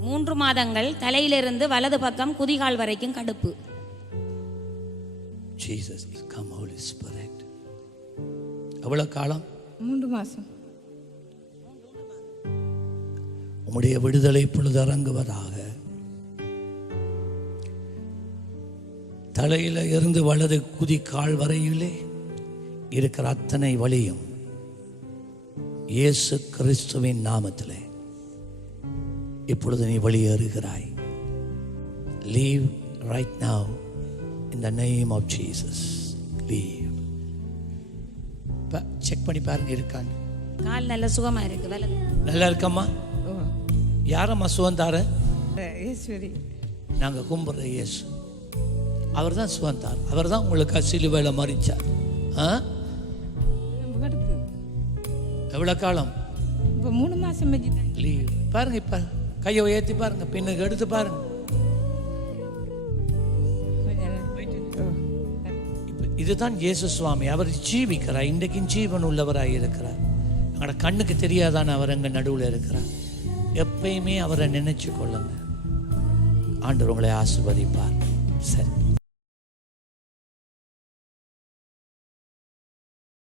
மூன்று மாதங்கள் தலையிலிருந்து வலது பக்கம் குதிகால் வரைக்கும் கடுப்பு. Jesus, come Holy Spirit. எவ்வளவு காலம்? மூன்று மாதம் உம்முடைய விடுதலை பொழுது இறங்குவதாக தலையில இருந்து வலது குதி கால் வரையிலே இருக்கிற அத்தனை வழியும் இயேசு கிறிஸ்துவின் நாமத்திலே. இப்பொழுது நீ வெளியேறுகிறாய். Leave right now in the name of Jesus. Leave check பண்ணி பாருங்க இருக்கான்னு. கால் நல்ல சுகமா இருக்கு நல்லா இருக்கம்மா? யாரம்மா சுகந்தார ஈஸ்வரி. நாங்கள் கும்பிட்ற இயேசு. அவர் தான் சுகந்தார் அவர் தான் உங்களுக்கு சிலுவையில் மறிச்சார். ஆ? எவ்வளோ காலம்? இப்போ மூணு மாதம் லீவ் பாருங்க இப்போ. கையை உயர்த்தி பாருங்க பின்னுக்கு எடுத்து பாருங்க. இப்போ இதுதான் இயேசு சுவாமி. அவர் ஜீவிக்கிறார். இன்றைக்கும் ஜீவன் உள்ளவராக இருக்கிறார். எங்களோட கண்ணுக்கு தெரியாதான அவர் எங்கள் நடுவில் இருக்கிறார். எப்பயுமே அவரை நினைச்சு கொள்ளுங்க. ஆண்டவர் உங்களை ஆசிர்வதிப்பார். சரி.